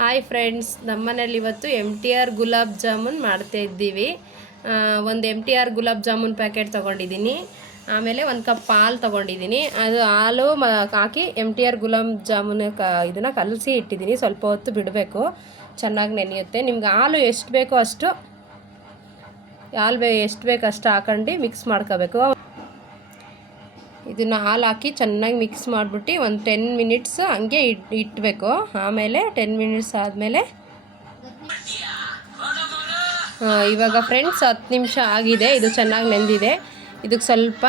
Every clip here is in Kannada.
ಹಾಯ್ ಫ್ರೆಂಡ್ಸ್, ನಮ್ಮನೇಲಿ ಇವತ್ತು MTR ಗುಲಾಬ್ ಜಾಮೂನ್ ಮಾಡ್ತಾ ಇದ್ದೀವಿ. ಒಂದು MTR ಗುಲಾಬ್ ಜಾಮೂನ್ ಪ್ಯಾಕೆಟ್ ತೊಗೊಂಡಿದ್ದೀನಿ. ಆಮೇಲೆ ಒಂದು ಕಪ್ ಹಾಲು ತೊಗೊಂಡಿದ್ದೀನಿ. ಅದು ಹಾಲು ಹಾಕಿ MTR ಗುಲಾಬ್ ಜಾಮೂನ್ ಇದನ್ನು ಕಲಸಿ ಇಟ್ಟಿದ್ದೀನಿ. ಸ್ವಲ್ಪ ಹೊತ್ತು ಬಿಡಬೇಕು, ಚೆನ್ನಾಗಿ ನೆನೆಯುತ್ತೆ. ನಿಮ್ಗೆ ಹಾಲು ಎಷ್ಟು ಬೇಕೋ ಅಷ್ಟು ಎಷ್ಟು ಬೇಕು ಅಷ್ಟು ಹಾಕೊಂಡು ಮಿಕ್ಸ್ ಮಾಡ್ಕೋಬೇಕು. ಇದನ್ನು ಹಾಲು ಹಾಕಿ ಚೆನ್ನಾಗಿ ಮಿಕ್ಸ್ ಮಾಡಿಬಿಟ್ಟು ಒಂದು 10 ಮಿನಿಟ್ಸ್ ಹಂಗೆ ಇಟ್ಟಬೇಕು. ಆಮೇಲೆ 10 ಮಿನಿಟ್ಸ್ ಆದಮೇಲೆ ಇವಾಗ ಫ್ರೆಂಡ್ಸ್ 10 ನಿಮಿಷ ಆಗಿದೆ. ಇದು ಚೆನ್ನಾಗಿ ನೆಂದಿದೆ. ಇದಕ್ಕೆ ಸ್ವಲ್ಪ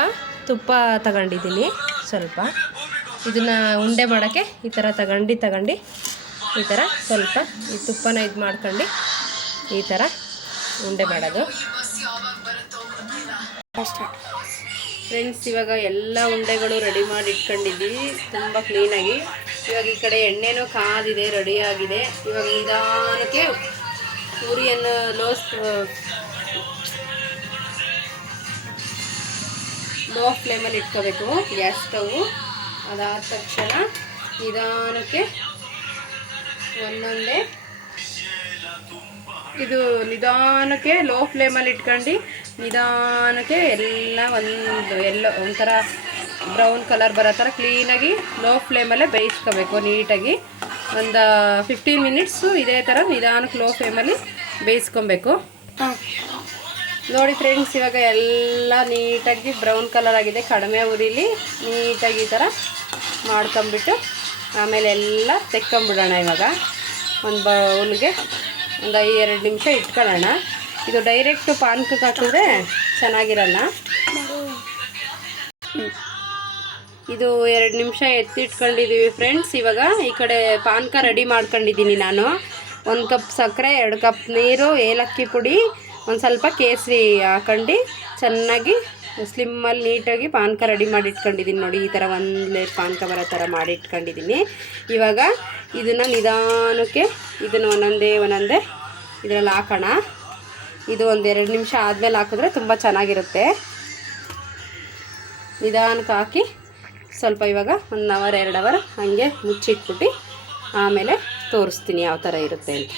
ತುಪ್ಪ ತಗೊಂಡಿದ್ದೀನಿ. ಸ್ವಲ್ಪ ಇದನ್ನು ಉಂಡೆ ಮಾಡೋಕ್ಕೆ ಈ ಥರ ತಗೊಂಡು ಈ ಥರ ಸ್ವಲ್ಪ ಈ ತುಪ್ಪನ ಇದು ಮಾಡ್ಕೊಂಡು ಈ ಥರ ಉಂಡೆ ಮಾಡೋದು. ಫ್ರೆಂಡ್ಸ್, ಇವಾಗ ಎಲ್ಲ ಉಂಡೆಗಳು ರೆಡಿ ಮಾಡಿ ಇಟ್ಕೊಂಡಿದ್ದೀವಿ ತುಂಬ ಕ್ಲೀನಾಗಿ. ಇವಾಗ ಈ ಕಡೆ ಎಣ್ಣೆನೂ ಕಾದಿದೆ, ರೆಡಿಯಾಗಿದೆ. ಇವಾಗ ನಿಧಾನಕ್ಕೆ ಉರಿಯನ್ನು ಲೋ ಫ್ಲೇಮಲ್ಲಿ ಇಟ್ಕೋಬೇಕು ಗ್ಯಾಸ್ ಸ್ಟವ್. ಅದಾದ ತಕ್ಷಣ ನಿಧಾನಕ್ಕೆ ಒಂದೊಂದೇ ಇದು ನಿಧಾನಕ್ಕೆ ಲೋ ಫ್ಲೇಮಲ್ಲಿ ಇಟ್ಕೊಂಡು ನಿಧಾನಕ್ಕೆ ಎಲ್ಲ ಒಂಥರ ಬ್ರೌನ್ ಕಲರ್ ಬರೋ ಥರ ಕ್ಲೀನಾಗಿ ಲೋ ಫ್ಲೇಮಲ್ಲೇ ಬೇಯಿಸ್ಕೋಬೇಕು ನೀಟಾಗಿ. ಒಂದು 15 ಮಿನಿಟ್ಸು ಇದೇ ಥರ ನಿಧಾನಕ್ಕೆ ಲೋ ಫ್ಲೇಮಲ್ಲಿ ಬೇಯಿಸ್ಕೊಬೇಕು. ನೋಡಿ ಫ್ರೆಂಡ್ಸ್, ಇವಾಗ ಎಲ್ಲ ನೀಟಾಗಿ ಬ್ರೌನ್ ಕಲರ್ ಆಗಿದೆ. ಕಡಿಮೆ ಉರಿಲಿ ನೀಟಾಗಿ ಈ ಥರ ಮಾಡ್ಕೊಂಬಿಟ್ಟು ಆಮೇಲೆ ಎಲ್ಲ ತೆಕ್ಕೊಂಬಿಡೋಣ. ಇವಾಗ ಒಂದು ಬೌಲ್ಗೆ ಒಂದು 2 ನಿಮಿಷ ಇಟ್ಕೊಳ್ಳೋಣ. ಇದು ಡೈರೆಕ್ಟು ಪಾನ್ಕಕ್ಕೆ ಹಾಕಿದ್ರೆ ಚೆನ್ನಾಗಿರಲ್ಲ. ಇದು 2 ನಿಮಿಷ ಎತ್ತಿಟ್ಕೊಂಡಿದ್ದೀವಿ ಫ್ರೆಂಡ್ಸ್. ಇವಾಗ ಈ ಕಡೆ ಪಾನ್ಕ ರೆಡಿ ಮಾಡ್ಕೊಂಡಿದ್ದೀನಿ ನಾನು. 1 ಕಪ್ ಸಕ್ಕರೆ, 2 ಕಪ್ ನೀರು, ಏಲಕ್ಕಿ ಪುಡಿ, ಒಂದು ಸ್ವಲ್ಪ ಕೇಸರಿ ಹಾಕೊಂಡು ಚೆನ್ನಾಗಿ ಸ್ಲಿಮ್ಮಲ್ಲಿ ನೀಟಾಗಿ ಪಾನ್ಕ ರೆಡಿ ಮಾಡಿ ಇಟ್ಕೊಂಡಿದ್ದೀನಿ. ನೋಡಿ, ಈ ಥರ ಒಂದು ಲೇಯರ್ ಪಾನ್ಕ ಬರೋ ಥರ ಮಾಡಿ ಇಟ್ಕೊಂಡಿದ್ದೀನಿ. ಇವಾಗ ಇದನ್ನು ನಿಧಾನಕ್ಕೆ ಇದನ್ನು ಒಂದೊಂದೇ ಇದರಲ್ಲಿ ಹಾಕೋಣ. ಇದು ಒಂದು 2 ನಿಮಿಷ ಆದಮೇಲೆ ಹಾಕಿದ್ರೆ ತುಂಬ ಚೆನ್ನಾಗಿರುತ್ತೆ. ನಿಧಾನಕ್ಕೆ ಹಾಕಿ ಸ್ವಲ್ಪ ಇವಾಗ 1 ಅವರ್ 2 ಅವರ್ ಹಾಗೆ ಮುಚ್ಚಿಟ್ಬಿಟ್ಟು ಆಮೇಲೆ ತೋರಿಸ್ತೀನಿ ಯಾವ ಥರ ಇರುತ್ತೆ ಅಂತ.